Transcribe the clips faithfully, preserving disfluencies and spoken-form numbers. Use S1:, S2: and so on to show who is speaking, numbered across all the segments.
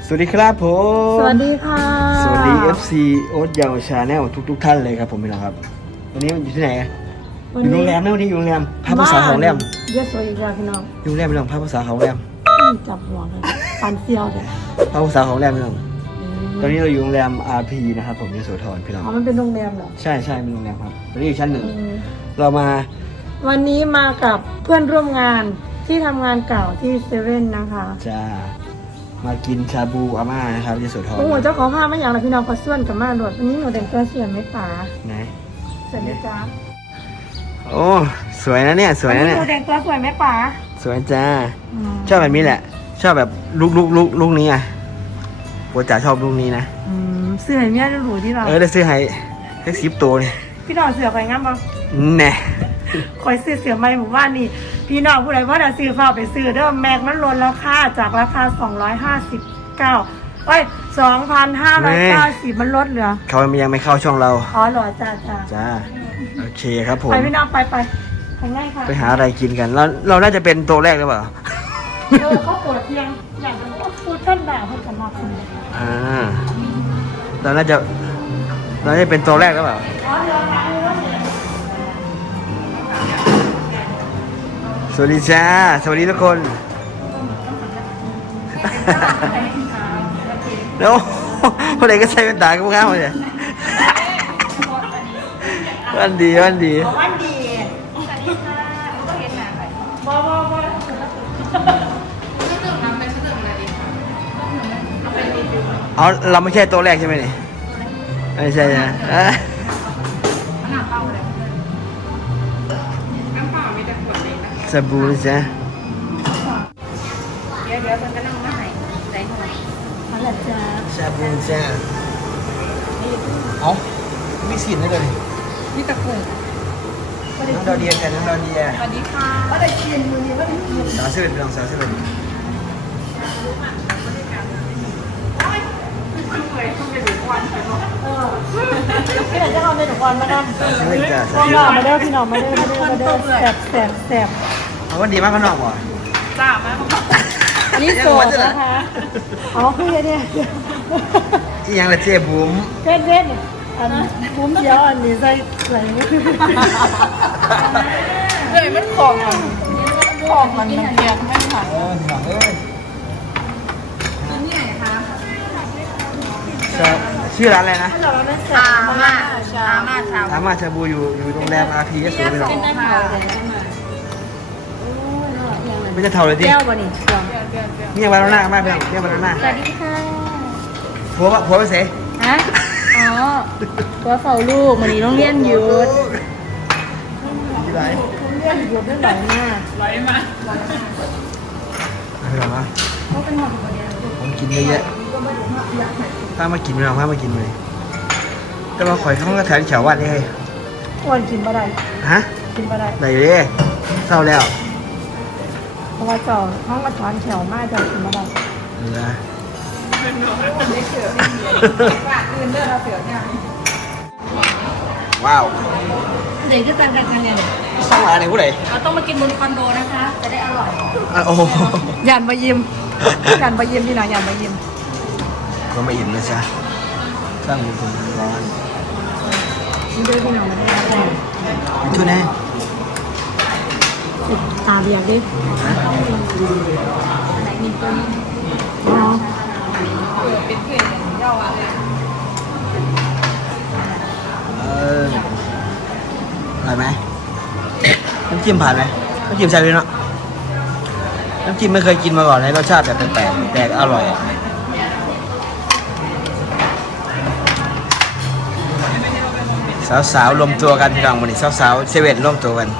S1: สวัสดีครับผม
S2: สวัสดีค่ะ
S1: สวัสดี เอฟ ซี โอ๊ตยาวชาแนลทุกทุกท่านเลยครับผมพี่น้องครับวันนี้อยู่ที่ไหนอยู่โรงแรมนะวันนี้อยู่โรงแรมภาพภาษาของแรม
S2: เยอะสวยอีกแล้วพี่น้อง
S1: อยู่โรงแรมพี่น้องภาพภาษาของแรม
S2: จับหัวเลยปันเซียวเลย
S1: ภาพภาษาของแรมพี่น้องตอนนี้เราอยู่โรงแรม อาร์ พี นะครับผมยโสธรพี่น้อง
S2: อ๋อมันเป็นโรงแรมเหรอ
S1: ใช่ใช่เป็นโรงแรมครับตอนนี้อยู่ชั้นหนึ่งเรามา
S2: วันนี้มากับเพื่อนร่วมงานที่ทำงานเก่าที่เซเว่นนะคะ
S1: จะมากินชาบูอาม่านะครับยโสธร
S2: โอ้โหเจ้าของผ้าไม่อย่างไรพี่น้องก็ส่วนกับมาโดดวันนี้หนูแต่งตัวเสียไม่ป๋า
S1: ไหน
S2: สวัสดีจ้า
S1: โอ้สวยนะเนี่ยสวยนะเนี่ย
S2: หนูแต่งตัวสวยไหมป๋า
S1: สวยจ้าชอบแบบนี้แหละชอบแบบลุกลุกลุกลุกนี้อ่ะโปรจ๋าชอบลุกนี้นะ
S2: เสื้อเมียหรูที่เรา
S1: เออได้ซื้อให้แค่สิบตัวนี่
S2: พี่น้องเสือไปงั้นบ้าง
S1: แน่
S2: คอยซื้อเสือใหม่หมู่บ้านนี่พี่น้องผู้ใดว่าจะซื้อเฝ้าไปซื้อเด้อแม็กมันลดราคาจากราคาสองร้อยห้าสิบเก้าเอ้ยสองพันห้าร้อยเก้าสิบมันลดเหลือ
S1: เขายังไม่เข้าช่องเรา
S2: อ๋อเหรอจ้าจ้า
S1: จ้าโอเคครับผม
S2: ไปพี่น้องไปไปทางแรกค่ะ
S1: ไปหาอะไรกินกันเราเราน่าจะเป็นตัวแรกหรือเปล่า
S2: เออเขาปวดเพียงอย่างนั้นก็ฟูดท่านด่าเพื่อนกันมาคุณ
S1: อ่าเราน่าจะเราจะเป็นตัวแรกหรือเปล่า
S2: อ๋อเรือค่ะ
S1: สวัสดีจ้าสวัสดีทุกคนแล้วคนไหนก็ใส่เป็นตากับพวกเขาเลยวันดีวันดี
S2: วันดีบอบอบอ
S1: เอาเราไม่ใช่ตัวแรกใช่ไหมเนี่ยไม่ใช่นะสบู่จ้ะ
S2: เดี๋ยวเดี๋ยวมันก็นั่งมาให้ใจหน่อยอะไรจ้า
S1: สบู่จ้ะเอามีสินได้เลย
S2: นี่ตะกุ่ง
S1: น้องดาวเดียกันน้องดาวเดีย
S2: สวัสดีค่ะว่าได้เชียนมือนี้ว่าได้เชียน
S1: สาวเสื้อเป็นน้องสาวเสื้อเป็น
S2: พี่ไหนจะเอาในถุงวันมาดำพี่น้องมาเด้อพี่น้องมาเด้อมาเด้อมาเด้อแสบแสบแสบ
S1: เอาวันดีมากข้างนอกบ่
S2: จ้ามากอันนี้โสดนะคะอ๋อคือเนี่ย
S1: ที่ยังละเจี๊ยบบุ๋ม
S2: เพ่นเพ่นอันบุ๋มเดียวอันนี้ใส่ใส่เลยมันของของมันมันเกียร์ไม่ผ่าน
S1: เออหนักเอ้ย
S2: นี่ไหนคะ
S1: ชื่อร้านอะไรนะ
S2: อาม่าอาม่าชา
S1: อาม่าชาบูอยู่อยู่โรงแรม อาร์ พี ยโสธรไม่จะเท่าเลยดิ
S2: แก้วบะนี่
S1: นี่ยังบานาน่ามากเพื่อนนี่ยังบานาน่า
S2: สวัสดีค่ะ
S1: ผัวผัวไปเสย
S2: ฮะอ๋อตัวเฝ้าลูกมันนี้ต้องเรียนหยุด
S1: ที่ไหน
S2: เรียนหยุดได้ไหลมากไหลมา
S1: อะไรหรอวะผมกินเยอะแยะถ้ามากินไม่เอาถ้ามากินเลยแต่ว่าข่อยเขาก็แถวแถววัดนี่ไง
S2: อ้วนกินมาได้
S1: ฮะ
S2: กินมาได้
S1: ได้เลยเศร้าแล้ว
S2: เพราะว่าเจ้าห้องมาถอนแถวมากจะกินมาได้
S1: นะว้าว
S2: เด็กก็ตังกันกันเนี่ย
S1: สร้างร้านไหนผู้ใด
S2: เราต้องมากินบนคอนโดนะคะจะได้อร่อย
S1: โอ้โห
S2: ยันมายิ้มยันมายิ้มพี่น้องยันมายิ้ม
S1: ก็ไม่อิ่มนะจ๊ะสร้างบุญคุณร้อน
S2: นี่ด้วยพี่น้องมาได้
S1: ช่วยแน่
S2: ตาเบียดดิมีตัวนี้อ๋อเป็นเพื่อนเจ้าอะไร
S1: เอออร่อยไหมน้ำจิ้มผ่านไหมน้ำจิ้มใส่เลยเนาะน้ำจิ้มไม่เคยกินมาก่อนเลยรสชาติแบบแปลกๆแต่อร่อยสาวๆรวมตัวกันพี่น้องวันนี้สาวๆเซเว่นรวมตัวกัน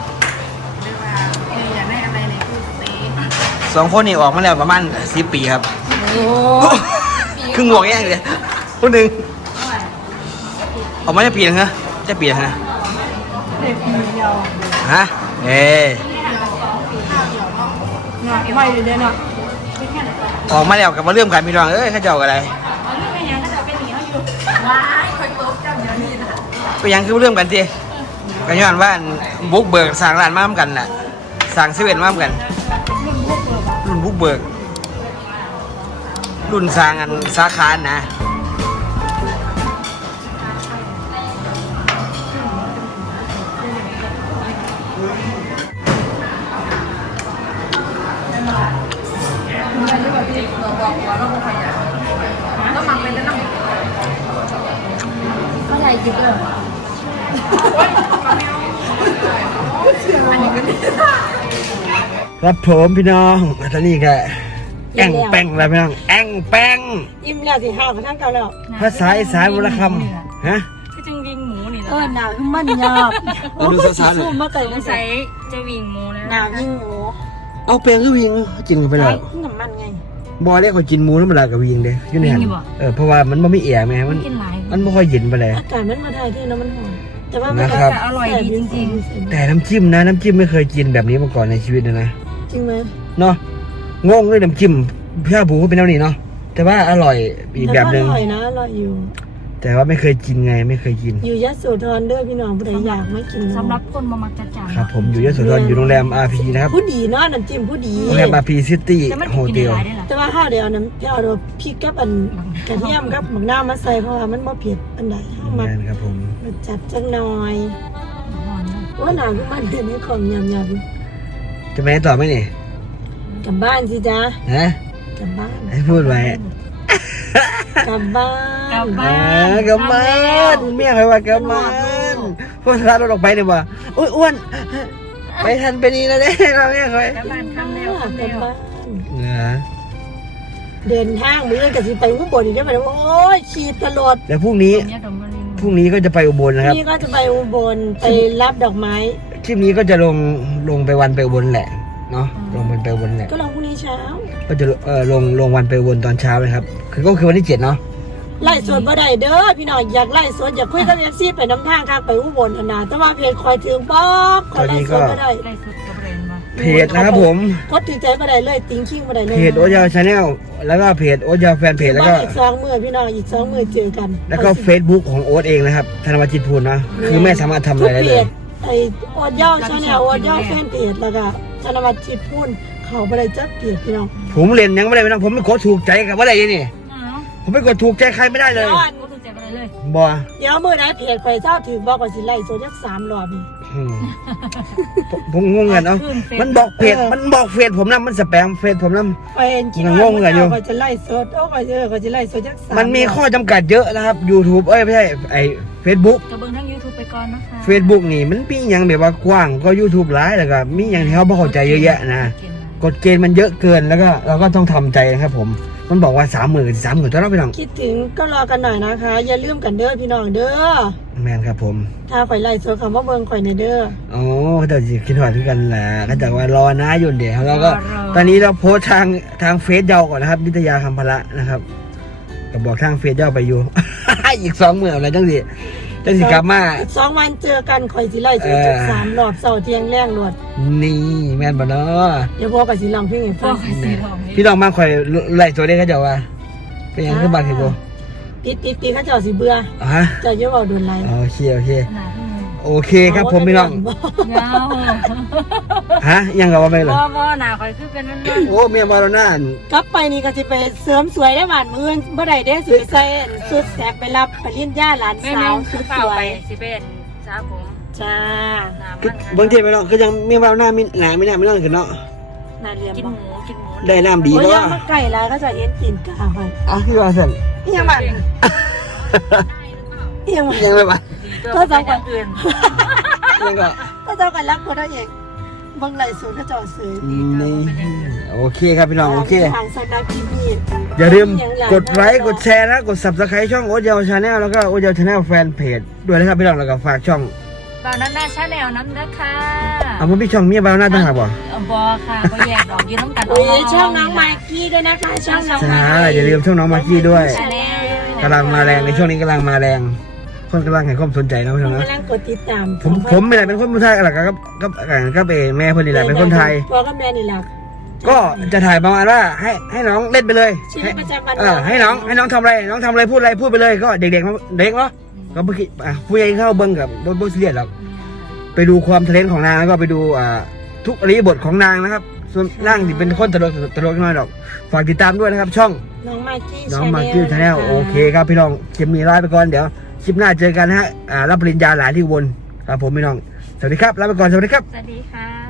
S1: สองคนนี่ออกมาแล้วประมาณสิบปีครับครึ่งหมวกแย่งเลยคนหนึ่งออกมาจะปีนึงเหรอจะปีนึงนะฮะเอ๊
S2: ไม่เลยเนาะ
S1: ออกมาแล้วกับมาเริ่มกันพี่น้องเอ้ยข้าเจ้าอะไรไปยังคือเริ่มกันทีกันย้อนว่าบุกเบิกสั่งร้านมาเหมือนกันน่ะสั่งเซเว่นมาเหมือนกันรุ่นบุกเบิกรุ่นสร้างอันสาขานะ
S2: เมื่อไหร่จิบเลยอันนี้ก็
S1: ครับผมพี่น้องตอนนี้ก็แองแป้งแล้วพี่น้องแองแป้ง
S2: อิ่มแล้วสิห้าวกระทั่งเก่าแล้ว
S1: ภาษาอีสานวรรณคำฮะ
S3: คือจึงวิ่งหมูนี่
S2: เอ
S3: นะ
S2: อหนาวมันยอบ
S1: มาดูสาวๆหน่อย
S2: สู้มาไก่
S3: ส
S2: ไม่
S3: ง
S2: ใส่
S3: สัยจะวิ่งหมูแล้ว
S2: หนาวยิ่งหมู
S1: เอาแป้งก็วิ่งกินกันไปแล้ว
S2: น้ำมันไง
S1: บอได้เขากินหมูน้ำมันลากับวิ่งเด้อยู่ในหันเออเพราะว่ามันไม่มีเอียไหมมัน
S3: กินหลาย
S1: มันไม่ค่อยเย็นไปเลย
S2: อากาศมันมาได้ที่น้ำมันหอมแต่ว่ามัน
S1: นะครับ
S3: แต่อร่อยดีจริง
S1: แต่น้ำจิ้มนะน้ำจิ้มไม่เคยกินแบบนี้มาก่อนในชีวิตเลยนะ
S2: จริงไหม
S1: เนาะงงเลยน้ำจิ้มพี่อาบูก็เป็นเท่านี้เนาะแต่ว่าอร่อยอีกแบบหนึ่ง
S2: อร่อยนะอร่อยอยู่
S1: แต่ว่าไม่เคยกินไงไม่เคยกิน
S2: อยู่ยะโสธรเด้อพี่น้องผู้ใดอยากไม่กิน
S3: ๆสำหรับคนมามักจะจาน
S1: ครับผมอยู่ยโสธรอยู่โรงแรม อาร์ พี นะครับ
S2: ผู้ดีเนาะน้ำจิ้มผู้ดี
S1: โรงแรม อาร์ พี City
S3: แต่มัน
S1: โฮ
S3: กิน
S1: เท
S3: ได้
S1: ล
S3: หลายได้หรอ
S2: แต่ว่าข้าวเดียวน้ำพี่เอาดูพริกกับอันกระเทียมกับหมักน้ำมาใส่เพราะว่ามันบ่เผ็ดอันใดข้าวมั
S1: นั่นครับผม
S2: มาจัดจังหน่อยว่าหนาวขึ้นมาเดือนนี้ของยำย
S1: จะไปต่อไหมนี่
S2: ำกลับบ้านสิจ๊ะ
S1: ฮะ
S2: กลับบ้าน
S1: ให้พูดไว้
S2: กลับบ้าน
S3: กลับ
S1: อ่า
S3: บ้าน
S1: กำมันเมียใครว่ากำมันพวกสารถออกไปเนี่ยว่าอุ้ยอ้วนไปทันไปนี่นะเด้เราเมียใคร
S3: กลับบ้านคำเดียวคำ
S2: ก
S3: เดี
S2: ลับ
S3: ยว
S2: บ้าน
S1: เหนือ
S2: เดินทางมื้อกับสิไปอุบลอีกได้ไหมโอ้ยขี่ตลอด
S1: แล้วพรุ่งนี้
S3: เนี่ยดมมะลิง
S1: พรุ่งนี้ก็จะไปอุบลนะครับ
S2: นี่ก็จะไปอุบลไปรับดอกไม้
S1: คลิปนี้ก็จะลงลงไปวันไปอุบลแหละเนาะลงวันไปอุบลแหละ
S2: ก็ลองพรุ่งนี้เช้า
S1: ก็จะเออลงลงวันไปอุบลตอนเช้าเลยครับคือก็คือวันที่เจ็ดเนาะ
S2: ไล่สดบ่ได้เด้อพี่น้องอยากไล่สดอยากคุยกับเอฟซีไปน้ำทางทางไปอุบลอันน่ะแต่ว่าเพจคอยถึงบอกคอยไล่สดบ่ได้
S3: ได้สุดกับเรนมา
S1: เพจนะครับผม
S2: กดถือใจบ่ได้เลยติ้งคิงบ่ได้เลย
S1: เพจโอ๊ตยาวชาแนลแล้วก็เพจโอ๊ตยาวแฟนเพจแล้วก็
S2: อีกสองมือพี่น้องอีกสองมือเจอกัน
S1: แล้วก็ Facebook ของโอ๊ตเองนะครับธนวัฒน์จิตพูนนะคือไม่สามารถทำอะไรได้
S2: ทุก
S1: เล
S2: เพ
S1: ย
S2: จไอ้อดย่อชาแนลอดย่อแฟนเพจแล้วก็ธนวัฒน์จิตพูนเขาบ่ได้จัดเพจพี่น้อง
S1: ผมเรียนยังไม่ได้ไม่ต้องผมไม่กดถูกใจกับว่าอะไรนี่
S3: อ้าว
S1: ผมไม่กดถูกใจใครไม่ได้เลย
S3: ก็ถูกใจไปเลย
S1: บอ
S2: เดี๋ยวมือไหนเพจข่อยเจ้าถือบอกว่าสิไล่โซจักสามรอบนี่
S1: อืมผมผมงงกันเนาะมันบอกเพจมันบอกเฟซผมนะมันสแปมเฟซผมนะ
S2: ไปเห็นคิด
S1: มัน
S2: ว่าง
S1: งกันอยู่
S2: ข่อยจะไล่สดโอ้ข่อยเออข่อยจะไล่โซจักสาม
S1: มันมีข้อจำกัดเยอะนะครับ YouTube เอ้ยไม่ใช่ไอ้ Facebook
S3: กระเบื้องทั้งยูทูบไปก่อนนะคะ
S1: Facebook นี่มันมีอย่างแบบว่ากว้างก็ YouTube หลายแล้วก็มีอย่างที่เขาไม่เข้าใจเยอะแยะนะกฎเกณฑ์มันเยอะเกินแล้วก็เราก็ต้องทำใจนะครับผมมันบอกว่าสามหมื่นสามหมื่นตัวเราไปลอง
S2: คิดถึงก็รอกันหน่อยนะคะ อย่าลืมกันเด้อพี่น้องเด้อ
S1: แมนครับผม
S2: ถ้าข่อยไล่โซคำว่าเบิ่งข่อยในเด้อ
S1: อ๋อแต่คิดถอดทุกกันแหละก็แต่ว่ารอนะอยู่เดี๋ยวเราก็ตอนนี้เราโพสต์ทางทางเฟซเยาก่อนนะครับนิตยาคำพละนะครับก็บอกทางเฟซเยาไปอยู่ อีกสองหมื่นอะไรจังสิจังสิกลับมา
S2: อีกสองวันเจอกันข่อยสิไล่โซจักสามรอบเสาร์เที่ยงแรงรวด
S1: นี่แมนบ่เนาะ
S2: เดี๋ยวพ่อข่อยสิลองเพลงให้
S3: พ่
S2: ฟั
S3: อง ใครสีทอง
S1: พี่น้องมาคอยไล่ตัวได้ก็จะว่าเป็นยังขึ้นบางทีโบ
S2: ปิดปิดปิดเขาเจ้าสิเบื่อ
S1: อ๋อฮะ
S2: เจ้าเยอะเว้าโดนไล่
S1: โอเคโอเค
S3: ขนาดที่
S1: โอเคครับผมพี่น้อง
S3: ยาว
S1: ฮะยังกับว่าไม่เลย
S3: พ่อพ่อหนาคอยคือเป็นนั่นนั่น
S1: โอ้เมียมาแล้วน่าน
S2: กลับไปนี่ก็สิไปเสริมสวยได้บ้านมื้อบ่ได้เด้สิไปใส่สุดแสกไปรับปริญญาหลาน
S3: แม่
S2: สา
S3: แม่
S2: ว
S3: คื
S2: สุ
S3: อ
S2: ด
S3: เปล่า
S2: สว
S3: ไป
S2: ย
S3: สิเป็นจ้าผม
S2: จ้า
S3: หนา
S1: คือ
S3: มัน
S1: บางทีไม่น้องคือยังเมียมาแล้วน่ามีหนาไม่น่าไม่น่าขึ้นเนาะ
S2: น่าเรียน
S3: กิน
S2: บ่
S3: หมูกินหมู
S1: ได้น้ำดี
S2: โอ้ย
S1: เนาะ
S2: ยังมาไก่แล้วก็จะเห็นกินกาหอย
S1: อ่ะพี่ว่าสั่น
S2: อีหยังบ้านอีหยังบ้าน
S1: ยังไม่ไป
S3: ก็สองคนอื่น
S1: ยังก็
S2: ก็เจ้ากันรักบ่ได้เองเบิ่งไล่สดเขาเจ้าซื้อ
S1: นี่โอเคครับพี่น้องโอเค
S2: ทางสำนักคลิปนี้
S1: อย่าลืมกดไลค์กดแชร์นะกด subscribe ช่องโอ๊ตยาวชาแนลแล้วก็โอ๊ตยาวชาแนลแฟนเพจด้วยนะครับพี่น้องแล้วก็ฝากช่อง
S3: ตอนนั้นหน้าชาแนลน้ำนะคะ
S1: เอามาพี่ช่องเมียบ้านหน้าต่างหากบ่
S3: บอค่ะก็แยกดอกยืนน้ำกัน
S2: โอ้ยช่องน้องไมกี้ด้วยนะคะช่องน้องไม
S1: จ้า
S2: กี้
S1: อย่าลืมช่องน้องมากกี้ด้วย
S3: ชาแนล
S1: กำลังมาแรงในช่วงนี้กำลังมาแรงคนกำลังให้ความสนใจนะพี่น้อง
S2: กำ
S1: นะ
S2: ลังกดติดตาม
S1: ผมผมไม่ได้เป็นคนไทยอะไรกับกับกับเอแม่คนนี้แหละเป็นคนไทย
S2: พ่อกับแม่นี่แหละ
S1: ก็จะถ่ายประมาณว่าให้ให้น้องเล่นไปเลย
S2: ชีวิ
S1: ให้
S2: ตประจำวัน
S1: เออให้น้องให้น้องทำอะไรน้องทำอะไรพูดอะไรพูดไปเลยก็เด็กๆเด็กเนาะก็เมื่อกี้อ่ะผู้ใหญ่เข้าเบิ้งกับโบสเลียดหรอกไปดูความทะเลนของนางแล้วก็ไปดูอ่าทุกอริยบทของนางนะครับส่วนนางที่เป็นคนตลกตลกน้อยหรอกฝากติดตามด้วยนะครับ ช่อง
S2: น้องมากกี้
S1: น้องมาคิวชาแนลโอเคครับพี่น้องคลิปนี้ลาไปก่อนเดี๋ยวคลิปหน้าเจอกันนะฮะอ่ารับปริญญาหลานที่อุบลครับผมพี่น้องสวัสดีครับลาไปก่อนสวัสดีครับ
S3: สวัสดีค่ะ